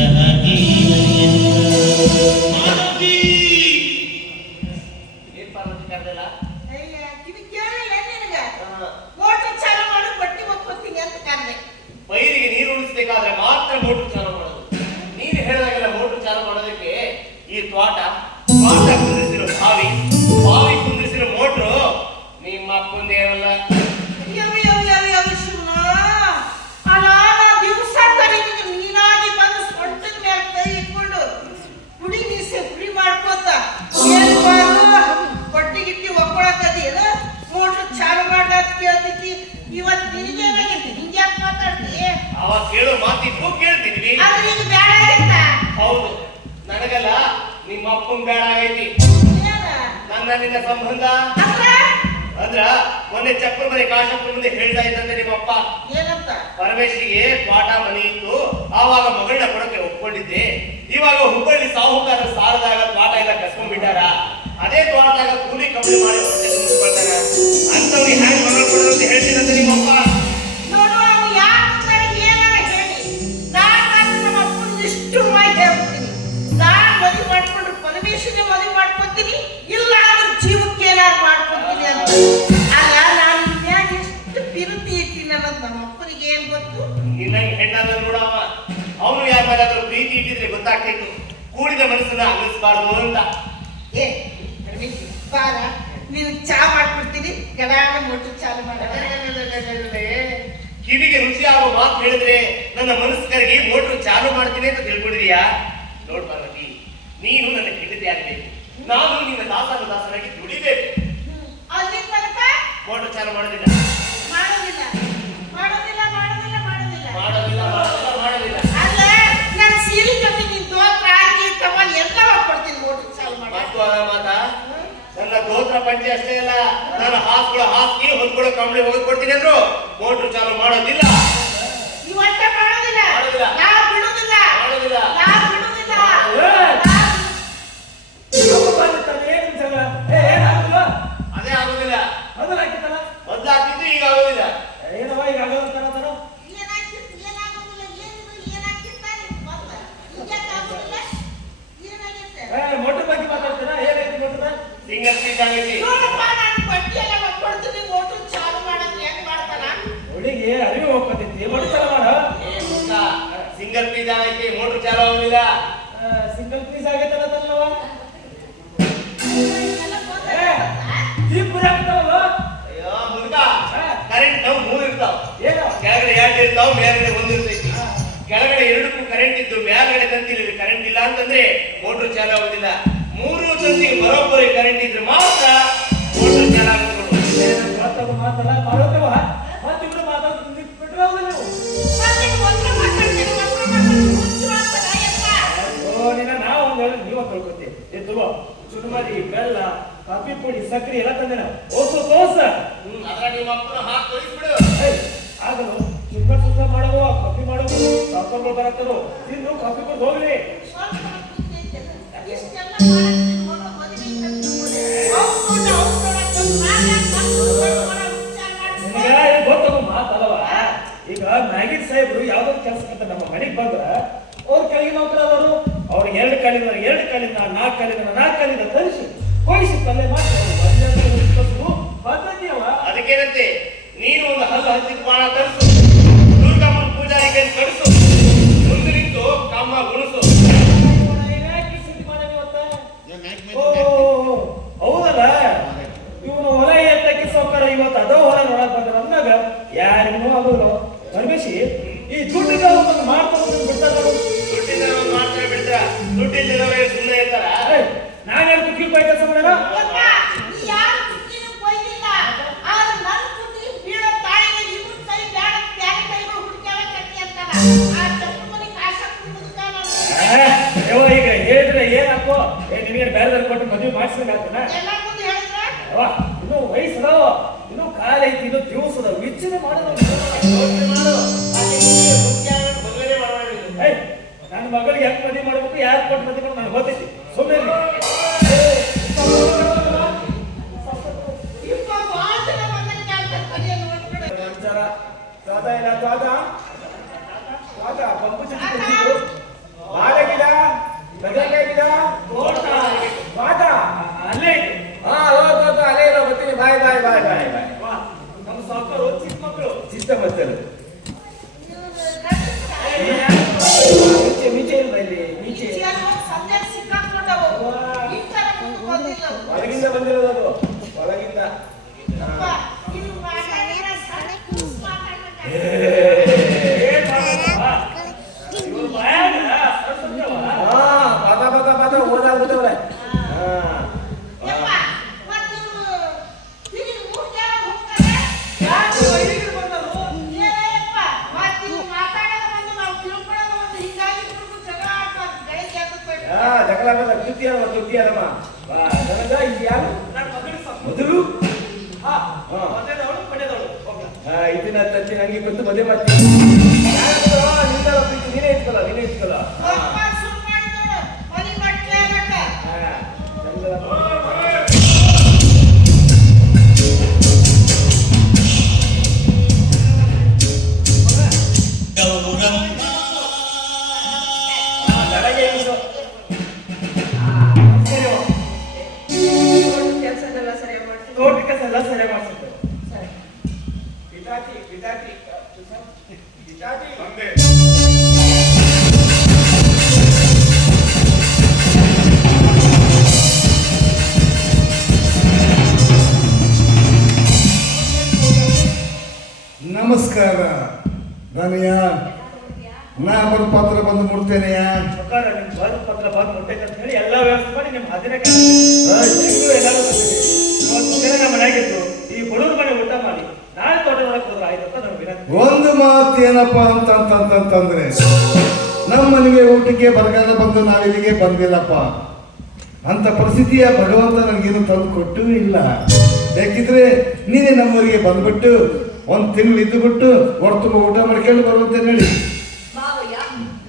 Yeah. ನಿನಗೆ ಇವತ್ತು ನಿನಗೇನಾಗೈತಿ ಹಿಂಗೆ ಯಾಕೆ ಮಾತಾಡ್ತಿ? ಅವಾಗ ಕೇಳೋ ಮಾತಿದ್ದು ಕೇಳ್ತಿದ್ವಿ ಆದ್ರೆ ಈಗ ಬೇಡ ಆಗಿತ್ತ ಹೌದು. ನನಗಲ್ಲ ನಿಮ್ಮ ಅಪ್ಪನ್ ಬೇಡ ಆಗೈತಿ ನನ್ನ ನಿನ್ನ ಸಂಬಂಧ. ಅಂದ್ರೆ ಮೊನ್ನೆ ಚಪ್ಪರ್ ಮನೆ ಕಾಶಪ್ಪನ ಮುಂದೆ ಹೇಳ್ತಾ ಇದ್ದಂತೆ ನಿಮ್ಮಪ್ಪ. ಏನಂತ? ಪರಮೇಶಿಗೆ ಪಾಠ ಮನೆ ಇತ್ತು. ಆವಾಗ ಮಗಳನ್ನ ಕೊಡಕ್ಕೆ ಒಪ್ಕೊಂಡಿದ್ದೆ. ಇವಾಗ ಹುಬ್ಬಳ್ಳಿ ಸಾಹುಕಾರ ಸಾಲದಾಗ ಪಾಠ ಎಲ್ಲ ಕಸ್ಕೊಂಡ್ಬಿಟ್ಟಾರ. ಅದೇ ತೋಟದಾಗ ಕೂಲಿ ಕಂಬಳಿ ಮಾಡಿ ಇಸ್ಕೊಳ್ತಾರ ಅಂತವ್ರಿಗೆ ಹ್ಯಾಂಗ ಮಗಳು ಕೊಡೋದು ಅಂತ ಹೇಳ್ತೀನಂತ ನಿಮ್ಮಪ್ಪ. ಇಲ್ಲ ಅಂದ್ರೆ ಜೀವಕ್ಕೆ ಏನಾದ್ರು ಮಾಡ್ಕೊತೀನಿ ಅಂತ. ಆಗ ನಾನು ಇನ್ಯಾಗ ಎಷ್ಟು ಬಿರುತಿ ಇದ್ದೀನಿ ಅನ್ನೋದು ನಮ್ಮ ಗೊತ್ತು? ನಿನ್ನಂಗೆ ಹೆಣ್ಣಾದ್ರು ನೋಡವ ಅವನು ಯಾರಾದ್ರೂ ಪ್ರೀತಿ ಇಟ್ಟಿದ್ರೆ ಗೊತ್ತಾಗ್ತಿತ್ತು. ಕೂಡಿದ ಮನಸ್ಸನ್ನ ಅಗಲಿಸಬಾರ್ದು ಅಂತ. ಏ ಬಾರ. ನೀನು ಚಾ ಮಾಡ್ಬಿಡ್ತೀನಿ. ಗಡಾನ ಮೊಟ್ಟು ಚಾಲು ಮಾಡಿ ಕಿವಿಗೆ ರುಚಿ ಆಗೋ ಮಾತು ಹೇಳಿದ್ರೆ ನನ್ನ ಮನಸ್ಸು ಕರಗಿ ಮೋಟ್ರು ಚಾಲು ಮಾಡ್ತೀನಿ ಅಂತ ತಿಳ್ಕೊಂಡಿದೀಯಾ? ನೋಡ್ ಪಾರ್ವತಿ ನೀನು ನನ್ನ ಹೆಂಡತಿ ಆಗ್ಬೇಕು. ನಾನು ನಿನ್ನ ದಾಸನ ದಾಸನಾಗಿ ದುಡಿಬೇಕು. ಮೋಟ್ರು ಚಾಲು ಮಾಡೋದಿಲ್ಲ. ಅಷ್ಟೇ ಅಲ್ಲ ನಾನು ಹಾಸ್ಗಳು ಹಾಸ್ಗಿ ಹೊತ್ಕೊಳ್ಳೋ ಕಂಬಳಿ ಹೋಗಿ ಕೊಡ್ತೀನಿ ಅಂದ್ರು ಮೋಟ್ರು ಚಾಲು ಮಾಡೋದಿಲ್ಲ. ಮಾಡೋದಿಲ್ಲ. ಸೀಟ್ ಆಗೈತಿ ನೋಡಪ್ಪ ನಾನು ಬಡ್ಡಿ ಎಲ್ಲ ಕೊಡ್ತೀನಿ ಮೋಟ್ರ್ ಚಾಲು ಮಾಡೋದು ಹೆಂಗ್ ಮಾಡ್ತಾನ ಹುಡುಗಿ ಅರಿವು ಹೋಗ್ತೈತಿ ಮಾಡ? ಏ ಸಿಂಗಲ್ ಪೀಸ್ ಆಗೈತಿ ಮೋಟ್ರು ಚಾಲು ಆಗೋದಿಲ್ಲ. ಸಿಂಗಲ್ ಪೀಸ್ ಆಗೈತೆ? ದೀಪ ಅಯ್ಯೋ ಮುದುಕ ಕರೆಂಟ್ ನಾವು ಮೂರು ಇರ್ತಾವ. ಏನು? ಕೆಳಗಡೆ ಎರಡು ಇರ್ತಾವ ಮೇಲ್ಗಡೆ ಒಂದು ಇರ್ತೈತಿ. ಕೆಳಗಡೆ ಎರಡಕ್ಕೂ ಕರೆಂಟ್ ಇದ್ದು ಮೇಲ್ಗಡೆ ತಂತಿಲ್ಲ ಕರೆಂಟ್ ಇಲ್ಲ ಅಂತಂದ್ರೆ ಮೋಟರ್ ಚಾಲೂ ಆಗೋದಿಲ್ಲ. ಮೂರು ತಂತಿಗೆ ಬರೋಬ್ಬರಿ ಕರೆಂಟ್ ಇದ್ರೆ ಮಾತ್ರ ಮೋಟರ್ ಚಾಲು ಆಗೋದು ಏನು ಮಾತಾಡು ಮಾತಲ್ಲ ಮಾಡೋದವ ಮತ್ತಿಬ್ರು ಮಾತಾಡೋದು ಬಿಟ್ರೆ ಹೌದು ನೀವು? ಮತ್ತೆ ಒಂದ್ರ ಮಾತಾಡ್ತೀನಿ ಒಂದ್ರ ಮಾತಾಡ್ತೀನಿ ಹುಚ್ಚು ಆಗ್ತದ ಓ ನಿನ್ನ ನಾವು ಒಂದು ಹೇಳಿ ನೀವು ತಿಳ್ಕೊತೀವಿ ಏ ತುಗೋ ಚುರುಮರಿ ಬೆಲ್ಲ ಕಾಫಿ ಪುಡಿ ಸಕ್ಕರೆ ಎಲ್ಲ ತಂದೇನ ಓಸು ತೋಸ ಹ್ಮ್ ಅದ್ರ ನಿಮ್ಮ ಅಪ್ಪನ ಹಾಕಿ ಕಳಿಸ್ಬಿಡು. ಆಗಲು ಚುರುಮ ಸುತ್ತ ಮಾಡವು ಕಾಫಿ ಮಾಡುವ ಡಾಕ್ಟರ್ಗಳು ಬರತ್ತರು ತಿಂದು ಕಾಫಿ ಕೊಡ್ ಹೋಗ್ಲಿ. ಈಗ ಮ್ಯಾಗಿನ್ ಸಾಹೇಬ್ರು ಯಾವ್ದೋ ಕೆಲಸಕ್ಕೆ ನಮ್ಮ ಮನೆಗೆ ಬಂದ್ರ ಅವ್ರ ಕೆಳಗಿನ ನೌಕರ ಅವರು. ಅವ್ರಿಗೆ ಎರಡು ಕಾಲಿಂದ ಎರಡು ಕಾಲಿಂದ, ನಾಲ್ಕು ಕಾಲಿಂದ ನಾಲ್ಕು ಕಾಲಿಂದ ತರಿಸಿ, ಕೊಯ್ಸಿ ತಲೆ ಮಾಡಿ ಅದಕ್ಕೇನಂತೆ, ನೀನು ಒಂದು ಹಲ್ಲು ಹಚ್ಚಿದ ಬಾಣ ಈಗ ಹೇಳಿದ್ರೆ ಏ ನಿನಗೆ ಬೇರೆ ಕೊಟ್ಟು ಮದುವೆ ಮಾಡಿಸಿದಂಗ ಆಗ್ತಾನ ಇನ್ನು ವಯಸ್ಸದಾವ ಇನ್ನು ಕಾಲ ಐತಿ ಇನ್ನು ದಿವಸ ಅದಾವ ವಿಚ್ಛೇದ ಮಾಡೋದು ಮಾಡು. ನನ್ನ ಮಗಳಿಗೆ ಯಾಕೆ ಮದುವೆ ಮಾಡ್ಬೇಕು? ಯಾರು ಕೊಟ್ಟು ಮದುವೆ ಮಾಡ್ಬೇಕು? ನನಗೆ ಗೊತ್ತೈತಿ. ಸುಮ್ಮನೆ ಇಪ್ಪ ಬಾಯ್ ಬಾಯ್ ಬಾಯ್ ಬಾಯ್ ಬಾಯ್. ವಾ, ನಮ್ಮ ಚಿಕ್ಕ ಮಕ್ಕಳು. ಚಿತ್ತ ಬರ್ತೇನೆ ಜಗಳ ಅಲ್ಲ ತುತ್ತಿ ಅಲ್ಲಮ್ಮ ಬಾ ನನಗ ಇದು ಯಾರು? ಮೊದಲು ಇದನ್ನ ತತ್ತಿ ನಂಗೆ ಗೊತ್ತು ಮದುವೆ ಮಾಡ್ತೀನಿ. ನೀನೇ ಇಟ್ಕೊಲ್ಲ ನೀನೇ ಇಟ್ಕೊಲ್ಲ ಬಂದು ಮುಡ್ತೇನೆಯ ಪ್ರಕಾರ ನಿಮ್ ಬರ ಪತ್ರ ಬಂದು ಮುಟ್ಟೈತೆ ಅಂತ ಹೇಳಿ ಎಲ್ಲ ವ್ಯವಸ್ಥೆ ಮಾಡಿ ನಿಮ್ಮ ಹದಿನಕ್ಕೆ ಎಲ್ಲರೂ ಬಂದಿದೆ ಇವತ್ತು ದಿನ ನಮ್ಮ ಮನೆಯಾಗಿತ್ತು ಈ ಬಡವ್ರ ಮನೆ ಊಟ ಮಾಡಿ ನಾಳೆ ತೋಟ ನೋಡಕ್ ಹೋದ್ರೆ ಆಯ್ತು ಅಂತ ನಮ್ಗೆ ವಿನಂತಿ. ಒಂದು ಮಾತು ಏನಪ್ಪ ಅಂತಂತಂತಂದ್ರೆ ನಮ್ಮ ಮನೆಗೆ ಊಟಕ್ಕೆ ಬರಗಾಲ ಬಂದು ನಾವಿಲ್ಲಿಗೆ ಬಂದಿಲ್ಲಪ್ಪ. ಅಂತ ಪರಿಸ್ಥಿತಿಯ ಭಗವಂತ ನನಗೇನು ತಂದು ಕೊಟ್ಟೂ ಇಲ್ಲ. ಬೇಕಿದ್ರೆ ನೀನೆ ನಮ್ಮೂರಿಗೆ ಬಂದ್ಬಿಟ್ಟು ಒಂದು ತಿಂಗಳು ಇದ್ದು ಬಿಟ್ಟು ಹೊರತು ಊಟ ಮಾಡ್ಕೊಂಡು ಬರುವಂತೆ ಹೇಳಿ ಮಾವಯ್ಯ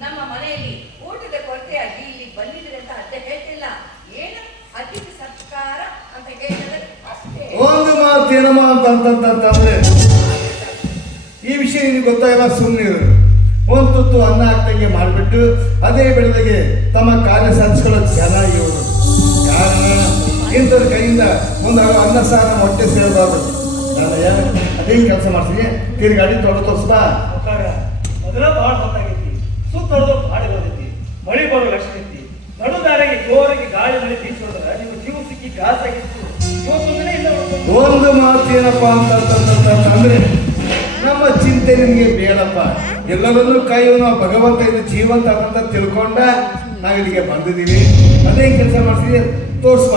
ನಮ್ಮ ಮನೆಯಲ್ಲಿ ಊಟದ ಕೊರತೆಯಾಗಿ ಇಲ್ಲಿ ಬಂದಿದ್ರೆ ಅಂತ ಅತ್ತೆ ಹೇಳ್ತಿಲ್ಲ ಏನು ಅತಿಥಿ ಸತ್ಕಾರ ಅಂತ ಹೇಳಿದ್ರೆ ಅಷ್ಟೇ ಒಂದು ಮಾತು ಏನಮ್ಮ ಅಂದ್ರೆ, ಈ ವಿಷಯ ನಿನಗೆ ಗೊತ್ತಾಗಲ್ಲ ಸುಮ್ಮನೆ ಒಂದು ತುತ್ತು ಅನ್ನ ಹಾಕ್ದಂಗೆ ಮಾಡಿಬಿಟ್ಟು, ಅದೇ ಬೆಳೆದಾಗೆ ತಮ್ಮ ಕಾರ್ಯ ಸಾಧಿಸ್ಕೊಳ್ಳೋ ಚೆನ್ನಾಗಿ ಇವರು. ಕೈಯಿಂದ ಒಂದು ಅನ್ನ ಸಾರ ಮೊಟ್ಟೆ ಸೇರಬಾರ್ದು. ನಾನು ಅದೇ ಕೆಲಸ ಮಾಡ್ತೀನಿ? ತಿರುಗಾಡಿ ತೊಡ ತೋರಿಸ್ಬಾ ಮೊದಲ ಭಾಳ ಮಳಿ ಬರೋ ಲಕ್ಷಣ ಐತಿ. ನಡು ಜೋರಾಗಿ ಗಾಳಿ ಮಳೆ ಬೀಸೋದ್ರೆ ನಿಮ್ಮ ಜೀವ ಸಿಕ್ಕಿ ಗಾಸಾಗಿ. ಒಂದು ಮಾತು ಏನಪ್ಪ ಅಂತಂತಂದ್ರೆ ನಮ್ಮ ಚಿಂತೆ ನಿಮಗೆ ಬೇಡಪ್ಪ. ಎಲ್ಲರನ್ನೂ ಕೈಯೋ ನಾವು ಭಗವಂತ ಇದು ಜೀವಂತ ಅಂತ ತಿಳ್ಕೊಂಡ ನಾವು ಇಲ್ಲಿಗೆ ಬಂದಿದ್ದೀವಿ. ಅದೇ ಕೆಲಸ ಮಾಡ್ತೀವಿ ತೋರ್ಸ್ಬ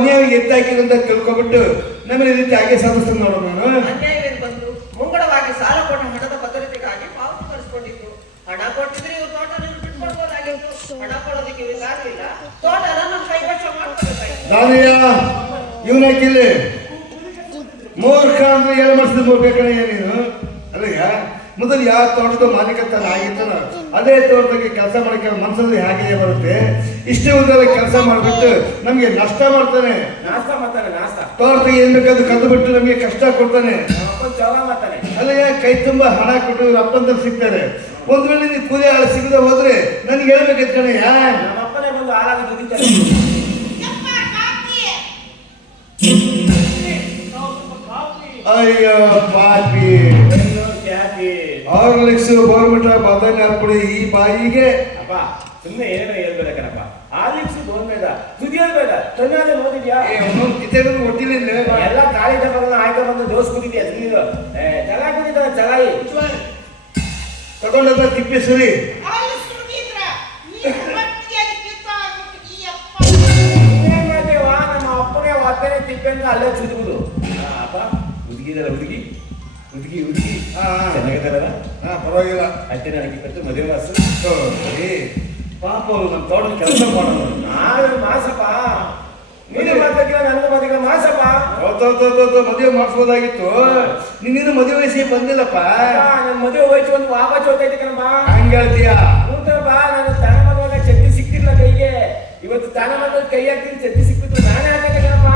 ಅನ್ಯಾಯ ಎತ್ತಾಕಿದಂತ ತಿಳ್ಕೊಬಿಟ್ಟು ನಮ್ಮನೆ ರೀತಿ ಹಾಗೆ ಸಾಧಿಸ್ತಾನೆ ನೋಡೋಣ ನಾನು. ಅನ್ಯಾಯವೇನು ಬಂತು? ಮುಂಗಡವಾಗಿ ಸಾಲ ಕೊಟ್ಟ ಹಣದ ಭದ್ರತೆಗಾಗಿ ಪಾವತಿ ಮಾಡಿಸ್ಕೊಂಡಿತ್ತು. ಹಣ ಕೊಟ್ಟಿದ್ರೆ ಇವ್ರು ತೋಟ ಬಿಟ್ಕೊಡ್ಬೋದಾಗಿತ್ತು ಹಣ ಕೊಡೋದಕ್ಕೆ ಇವ್ರಿಗೆ ಆಗ್ಲಿಲ್ಲ ತೋಟ ನನ್ನ ಕೈವಶ ಮಾಡ್ಕೊಬೇಕಾಯ್ತು ದಾನಿಯ ಇವನಾಕಿಲ್ಲಿ ಮೂರ್ಖ ಅಂದ್ರೆ ಏಳು ಮಾಡಿಸಿದ ಮೂರ್ಖ ಏನೇನು ಅಲ್ಲಯ್ಯ ಮೊದಲು ಯಾವ ತೋಟದ ಮಾಲೀಕತನ ಆಗಿರ್ತಾನ ಅದೇ ತೋಟದಾಗೆ ಕೆಲಸ ಮಾಡಕ್ಕೆ ಮನಸ್ಸಲ್ಲಿ ಹೇಗೆ ಬರುತ್ತೆ. ಇಷ್ಟೇ ಒಂದಲ್ಲ ಕೆಲಸ ಮಾಡಿಬಿಟ್ಟು ನಮಗೆ ನಷ್ಟ ಮಾಡ್ತಾನೆ. ನಾಷ್ಟ ತೋಟದಾಗ ಏನ್ ಬೇಕಾದ್ರೂ ಕದ್ದು ಬಿಟ್ಟು ನಮಗೆ ಕಷ್ಟ ಕೊಡ್ತಾನೆ. ಅಪ್ಪನ್ ಚಲ ಮಾಡ್ತಾನೆ. ಅಲ್ಲಯ್ಯ ಕೈ ತುಂಬಾ ಹಣ ಕೊಟ್ಟು ಅಪ್ಪಂತ ಸಿಗ್ತಾರೆ. ಒಂದ್ ವೇಳೆ ನೀವು ಕೂಲಿ ಆಳ ಸಿಗದೆ ಹೋದ್ರೆ ನನ್ಗೆ ಹೇಳ್ಬೇಕಿತ್ತು ಕಣೆ ನಮ್ಮ ಅಪ್ಪನೇ ಬಂದು ಅಯ್ಯೋ ಪಾಪಿ. ಹಾರ್ಲಿಕ್ಸ್ ಬೋರ್ಮಿಟ ಬಾದಾಮಿ ಹಾಕ್ಬಿಡಿ ಈ ಬಾಯಿಗೆ. ಅಪ್ಪ ಸುಮ್ಮನೆ ಏನೋ ಹೇಳ್ಬೇಕನಪ್ಪ ಆಲಿಕ್ಸು ಬೇಡ ತುದಿಯೋದು ಬೇಡ. ತನ್ನಾದ್ರೆ ನೋಡಿದ್ಯಾ ಏ, ಒಂದೊಂದ್ ಕಿಚನ್ ಒಟ್ಟಿಲಿಲ್ಲ ಎಲ್ಲ ಖಾಲಿ ಡಬ್ಬಗಳನ್ನ ಆಯ್ಕೆ ಬಂದು ದೋಸ್ ಕುದಿದ್ಯಾ ಏ ಚಲ ಕುದಿತಾನೆ ಚಲಾಯಿ. ತಗೊಂಡದ ತಿಪ್ಪಿ ಸುರಿ. ಅಲ್ಲಿ ಚುದುಗುದು ಅಪ್ಪ ಹುಡುಗಿದಲ್ಲ ಹುಡುಗಿ? ಹುಡುಗಿ ಹುಡುಗಿ. ಚೆನ್ನಾಗಿದ್ದಾರಲ್ಲ? ಹಾ ಪರವಾಗಿಲ್ಲ. ಅತ್ತೆ ನನಗೆ ಕಟ್ಟು ಮದುವೆ ವಾಸು. ಪಾಪ ಅವರು ನಮ್ಮ ತೋಟದ ಕೆಲಸ ಮಾಡೋದು ನಾನು ಮಾಸಪ್ಪ. ನೀನು ಮಾತಾಡಿಲ್ಲ ನನಗೂ ಮಾತಾಡಿಲ್ಲ ಮಾಸಪ್ಪ. ಮದುವೆ ಮಾಡಿಸ್ಬೋದಾಗಿತ್ತು. ನಿನ್ನೇನು ಮದುವೆ ವಯಸ್ಸಿಗೆ ಬಂದಿಲ್ಲಪ್ಪ. ನನ್ನ ಮದುವೆ ವಯಸ್ಸು ಒಂದು ವಾಪಸ್ ಹೋಗ್ತೈತೆ ಕಣಪ್ಪ. ಹಂಗ ಹೇಳ್ತೀಯ? ಬಾ ನಾನು ತಾನ ಮಾಡುವಾಗ ಚಡ್ಡಿ ಸಿಕ್ತಿಲ್ಲ ಕೈಗೆ. ಇವತ್ತು ತಾನ ಮಾಡೋದು ಕೈ ಹಾಕ್ತೀನಿ ಚಟ್ನಿ ಸಿಕ್ಬಿಟ್ಟು ನಾನೇ ಹಾಕಿದೆ ಕಣಪ್ಪ?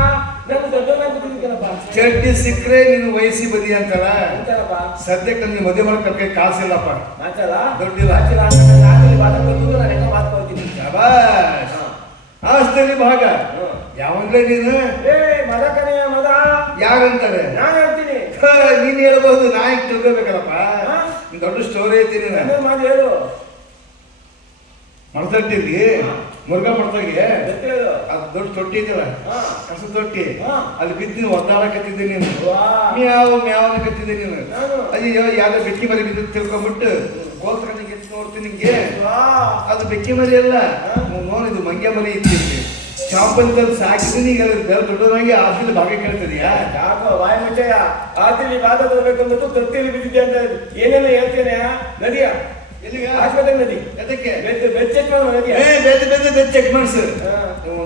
ಚಡ್ಡಿ ಸಿಕ್ಕರೆ ನೀನು ವಯಸ್ಸಿ ಬದಿ ಅಂತಾರ. ಸದ್ಯಕ್ಕೆ ನೀನು ಮದುವೆ ಮಾಡ್ಕೊಳಕ್ಕೆ ಕಾಸಿಲ್ಲಪ್ಪ. ದೊಡ್ಡಿಲ್ಲ. ಹೆಂಗ ಆಸ್ತಿಯಲ್ಲಿ ಭಾಗ? ಯಾವಾಗ್ಲೇ ನೀನು? ಯಾಗಂತಾರೆ ನಾನು ಹೇಳ್ಬಹುದು ನಾ ಈಗ ತಿಳ್ಕೋಬೇಕಲ್ಲಪ್ಪ? ದೊಡ್ಡ ಸ್ಟೋರಿ ಐತಿ ನೀನು. ಮಡ್ತಟ್ಟಿದ್ವಿ ಮುರುಘಾ ಗೊತ್ತಿರೋದು ಅದು ದೊಡ್ಡ ತೊಟ್ಟಿ ಇದೆಯಲ್ಲ. ಕಸ ತೊಟ್ಟಿ. ಅಲ್ಲಿ ಬಿದ್ದು ನೀನು ಒದ್ದಾಡಕತ್ತಿದ್ದೆ ನೀನು. ಮ್ಯಾವ್ ಮ್ಯಾವ್ ಅನ್ನಕತ್ತಿದ್ದೆ ನೀನು. ನಾನು? ಅಯ್ಯೋ ಯಾವ್ದೋ ಬೆಕ್ಕಿ ಮರಿ ಬಿದ್ದು ತಿಳ್ಕೊಂಬಿಟ್ಟು ಗೋತ್ರ ಎತ್ತು ನೋಡ್ತೀನಿ ನಿಂಗೆ. ಅದು ಬೆಕ್ಕಿ ಮರಿ ಅಲ್ಲ. ಇದು ಮಂಗ್ಯ ಮರಿ ಇತ್ತು ಚಾಂಪಲ್ ಸಾಕಿದ್ದೀನಿ ಈಗ ದೊಡ್ಡದಾಗಿ ಆಫೀಲ್ ಭಾಗ ಕೇಳ್ತಿದ್ಯಾ? ಯಾಕೋ ವಾಯ್ ಮುಚ್ಚಯ್ಯ? ಆತಿಲಿ ಬಾಧ ತರಬೇಕು ಅಂತ ತೊಟ್ಟಿಲಿ ಬಿದ್ದಿದ್ದೆ ಅಂತ ಏನೇನೋ ಹೇಳ್ತೇನೆ ನದಿಯ? ಎಲ್ಲಿಗ? ಆಸ್ಪತ್ರೆ ನದಿ ಎದಕ್ಕೆ ಬೆಚ್ಚ ಬೆಚ್ಚ ನದಿಯ ಏ ಬೆದ್ದು ಬೆದ್ದು ಬೆದ್ದು ಚೆಕ್ ಮಾಡಿಸು.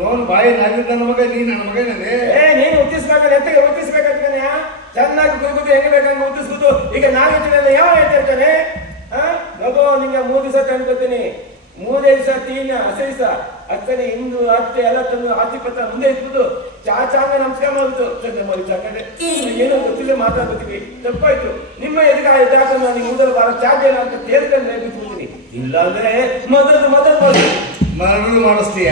ನೋನ್ ಬಾಯಿ ನಾಗಿದ್ದ ನನ್ನ ಮಗ ನೀ ನನ್ನ ಮಗನೇ ಏ ನೀನು ಉತ್ತಿಸ್ಬೇಕು ನೆತ್ತಿಗೆ ಉತ್ತಿಸ್ಬೇಕಂತಾನೆ ಚೆನ್ನಾಗಿ ಕುಯ್ಬಿಟ್ಟು ಹೆಂಗೆ ಬೇಕಂಗೆ ಉತ್ತಿಸ್ಬಿಟ್ಟು ಈಗ ನಾನು ಹೇಳ್ತೀನಿ ಯಾವ ಹೇಳ್ತಿರ್ತಾನೆ ಮಗು ನಿಂಗೆ ಮೂರು ದಿವಸ ತಂದ್ಕೊತೀನಿ ಮೂರೇ ದಿವಸ ತೀನ ಹಸಿ ದಿವಸ. ಹತ್ತನೇ ಹಿಂದೂ ಅತ್ತೆ ಎಲ್ಲ ತಂದು ಆಸ್ತಿ ಪತ್ರ ಮುಂದೆ ಇಟ್ಬಿಟ್ಟು ಚಾ ಚಾಂಗ ನಮಸ್ಕಾರ ಮಾಡಿದ್ರು ಚಂದ್ರ ಮರಿ ಚಾಕಡೆ ಏನೋ ಗೊತ್ತಿಲ್ಲ ಮಾತಾಡ್ತೀವಿ ತಪ್ಪಾಯ್ತು. ನಿಮ್ಮ ಎದುರು ಎದ್ದಾಕ ನಾನು ಮೊದಲು ಬಾರ ಚಾರ್ಜ್ ಏನ ಅಂತ ತೇರ್ಕೊಂಡ್ರೆ ಬಿಟ್ಬಿಡ್ತೀನಿ ಇಲ್ಲ ಅಂದ್ರೆ ಮೊದಲು ಮೊದಲು ಮರಳು ಮಾಡಿಸ್ತೀಯ?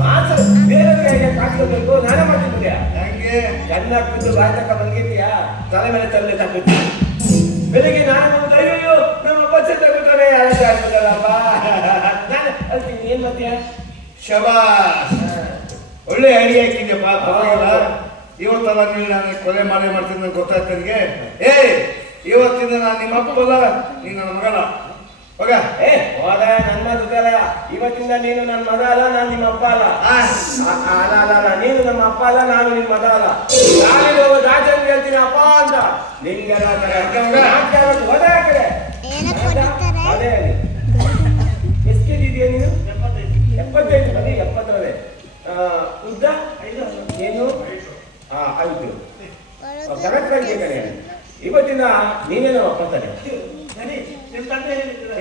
ಮಾತು ಬೇರೆಯವ್ರಿಗೆ ಕಾಕ್ಸ್ಕೊಬೇಕು ನಾನೇ ಮಾಡ್ತೀನಿ ಬಿಡ್ಯಾ ಹಂಗೆ ತಲೆ ಮೇಲೆ ತಲೆ ತಪ್ಪಿತ್ತು. ಬೆಳಿಗ್ಗೆ ನಾನು ಬಂದು ಅಯ್ಯೋ ನಮ್ಮ ನಾನು ಅಲ್ತೀನಿ ಏನ್ ಮತ್ತೆ ಶಬಾಸ್ ಒಳ್ಳೆ ಐಡಿಯಾ ಹಾಕಿದ್ಯಪ್ಪ ಪರವಾಗಿಲ್ಲ. ಇವತ್ತಲ್ಲ ನೀನು ನಾನು ಕೊಲೆ ಮಾಡಿ ಮಾಡ್ತೀನಿ ಅಂತ ಗೊತ್ತಾಯ್ತು ನನಗೆ? ಏಯ್ ಇವತ್ತಿಂದ ನಾನು ನಿಮ್ಮ ಅಪ್ಪಲ್ಲ ನೀನು ನನ್ನ ಮಗನ. ಹೋಗ. ಏ ಹೋದ ನನ್ನ ಜೊತೆ ಅಲ್ಲ. ಇವತ್ತಿಂದ ನೀನು ನನ್ನ ಮಗ ಅಲ್ಲ ನಾನು ನಿಮ್ಮ ಅಪ್ಪ ಅಲ್ಲ. ಆ, ಆ, ಆ, ಅಲ್ಲ ಅಲ್ಲ ನೀನು ನಮ್ಮ ಅಪ್ಪ ಅಲ್ಲ ನಾನು ನಿಮ್ಮ ಮಗ ಅಲ್ಲ. ನಾನು ಹೋಗೋ ರಾಜನ್ ಹೇಳ್ತೀನಿ ಅಪ್ಪ ಅಂತ. ನಿಂಗೆಲ್ಲ ಹೋದ ಕಡೆ? ಅದೇ ಇದೆಯಾ ನೀನು? ಎಪ್ಪತ್ತೈದು. ಬರೀ ಎಪ್ಪತ್ತರವೇ ಉದ್ದ? ಏನು? ಹಾ ಐದು. ಕರೆಕ್ಟ್ ಆಗಿ ಕಣೆ ಇವತ್ತಿನ ನೀನೇ ನಮ್ಮ ಅಪ್ಪ ತಾನೆ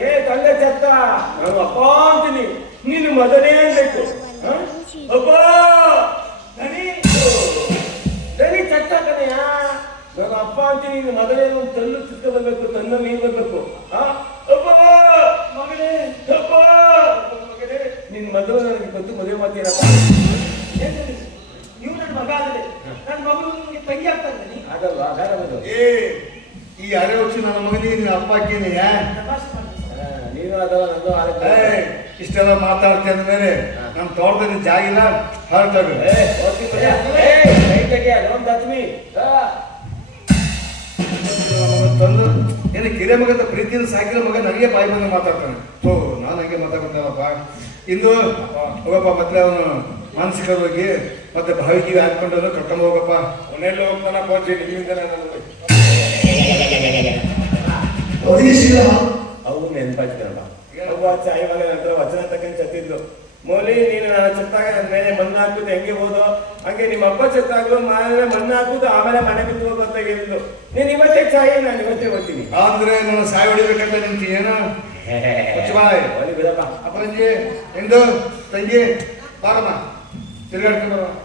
ಏ ತಂದೆ ಚತ್ತ. ನಾನು ಅಪ್ಪ ಅಂತೀನಿ. ನೀನು ಮೊದಲೇ ಬೇಕು ಹ? ಅಪ್ಪ! ದನಿ ದನಿ ಚತ್ತ ಕಣೆಯ? ನಾನು ಅಪ್ಪ ಅಂತೀನಿ ನೀನು ಮೊದಲೇ ಒಂದು ತಲ್ಲು ಬರ್ಬೇಕು ತನ್ನ ನೀರು ಬರ್ಬೇಕು. ಆ ಅಪ್ಪ ಮಗನೇ ಅಪ್ಪ ಮಗನೇ ನಿನ್ ಮೊದಲು ನನಗೆ ಬಂದು ಮದುವೆ ಮಾಡ್ತೀರಪ್ಪ ನೀವು ನನ್ನ ಮಗ ಆದರೆ ನನ್ನ ಮಗಳು ನಿಮಗೆ ತಂಗಿ ಆಗ್ತಾರೆ ಆಗಲ್ಲ ಬೇಡ ಏ ಈ ಅರೆ ವರ್ಷ ನನ್ನ ಮಗನಿಗೆ ನೀನು ಅಪ್ಪ ಹಾಕಿನಿ ನೀನು ಅದಲ್ಲ ನಂದು ಆಗುತ್ತೆ ಇಷ್ಟೆಲ್ಲ ಮಾತಾಡ್ತಿ ಅಂದ್ಮೇಲೆ ನಮ್ಮ ತೋಟದಲ್ಲಿ ಜಾಗಿಲ್ಲ ಇಲ್ಲ ಏ ಬಿಡಿ. ಏ ಏನು ಕಿರಿಯ ಮಗದ ಪ್ರೀತಿಯಿಂದ ಸಾಕಿದ ಮಗ ನನಗೆ ಬಾಯಿ ಬಂದು ಮಾತಾಡ್ತಾನೆ. ಸೊ ನಾನು ಹಂಗೆ ಮಾತಾಡ್ತಾನಪ್ಪ ಇಂದು ಹೋಗಪ್ಪ ಮತ್ತೆ ಅವನು ಮಾನಸಿಕ ಹೋಗಿ ಮತ್ತೆ ಬಾವಿಗೆ ಹಾಕೊಂಡು ಕರ್ಕೊಂಡು ಹೋಗಪ್ಪ. ಮನೆಯಲ್ಲಿ ಹೋಗ್ತಾನಪ್ಪ ಪೋಚಿ ನಿಮ್ಮಿಂದ ನಾನು ಅವು ನೆನಪಾಗ್ತಾರಲ್ಲ ಅವ್ವ ಚಾಯ್ ಮಗ ನಂತರ ವಚನ ತಕ್ಕಂತ ಚತ್ತಿದ್ಲು ಮೌಲಿ ನೀನು ನನ್ನ ಚಿತ್ತಾಗ ನನ್ನ ಮೇಲೆ ಮಣ್ಣು ಹಾಕುದು ಹೆಂಗೆ ಹೋದು? ಹಂಗೆ ನಿಮ್ಮ ಅಪ್ಪ ಚತ್ತಾಗ್ಲು ಮೇಲೆ ಮಣ್ಣು ಹಾಕುದು ಆಮೇಲೆ ಮನೆ ಬಿದ್ದು ಹೋಗು ಅಂತ ಹೇಳಿದ್ಲು ನೀನು ಇವತ್ತೇ ಚಾಯಿ ನಾನು ಇವತ್ತೇ ಹೋಗ್ತೀನಿ. ಆದ್ರೆ ನಾನು ಸಾಯಿ ಹೊಡಿಬೇಕಂತ ನಿಂತಿ ಏನು? ಬಾಯ್ ಹೋಗ್ಲಿ ಬಿಡಪ್ಪ. ಅಪ್ಪಾಜಿ ಎಂದು ತಂಗಿ ಬಾರಮ್ಮ. ತಿರುಗಾಡ್ಕೊಂಡು ಬರಮ್ಮ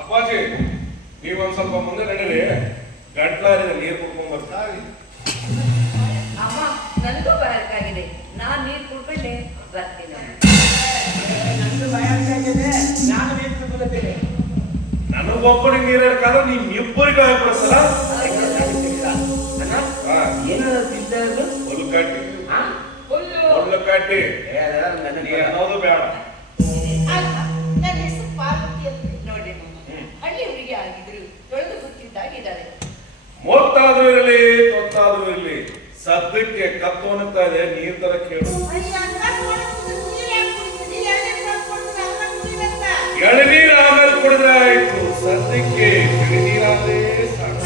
ಅಪ್ಪಾಜಿ ನೀವು ಒಂದ್ ಸ್ವಲ್ಪ ಮುಂದೆ ನಡೀರಿ. ಗಂಟ್ಲಾರಿ ನೀರು ಕುಡ್ಕೊಂಡ್ ಬರ್ತಾ ಅಮ್ಮ ನನಗೂ ಬರಕ್ಕಾಗಿದೆ. ನಾನ್ ನೀರು ಕುಡ್ಕೊಂಡೆ ಬರ್ತೀನಿ. ನಂದು ಭಯ ಆಗ್ತಾಯಿದೆ ನಾನು ನೀರು ನೀರು ಕಾಲ ನೀವ್ ಇಬ್ಬರಿಗೂ ಆಗ್ಬಿಡುತ್ತಲ್ಲ ಹಾ. ಏನು ತಿಂತ ಹುಲ್ಲು ಕಟ್ಟಿ. ಹುಲ್ಲು. ಹುಲ್ಲು ಕಟ್ಟಿ. ನೀ ಅನ್ನೋದು ಬೇಡ. ನನ್ನ ಹೆಸರು ಪಾರ್ವತಿ ಅಂತ ನೋಡಿ ಹಳ್ಳಿ ಹುಡುಗಿ ಆಗಿದ್ರು ತೊಳೆದು ಗೊತ್ತಿದ್ದಾಗಿದ್ದಾರೆ ಮೊತ್ತಾದ್ರೂ ಇರಲಿ ತೊತ್ತಾದ್ರೂ ಇರಲಿ ಸದ್ಯಕ್ಕೆ ಕತ್ತು ಅನ್ನುತ್ತಾ ಇದೆ ನೀರ್ ತರ ಕೇಳು.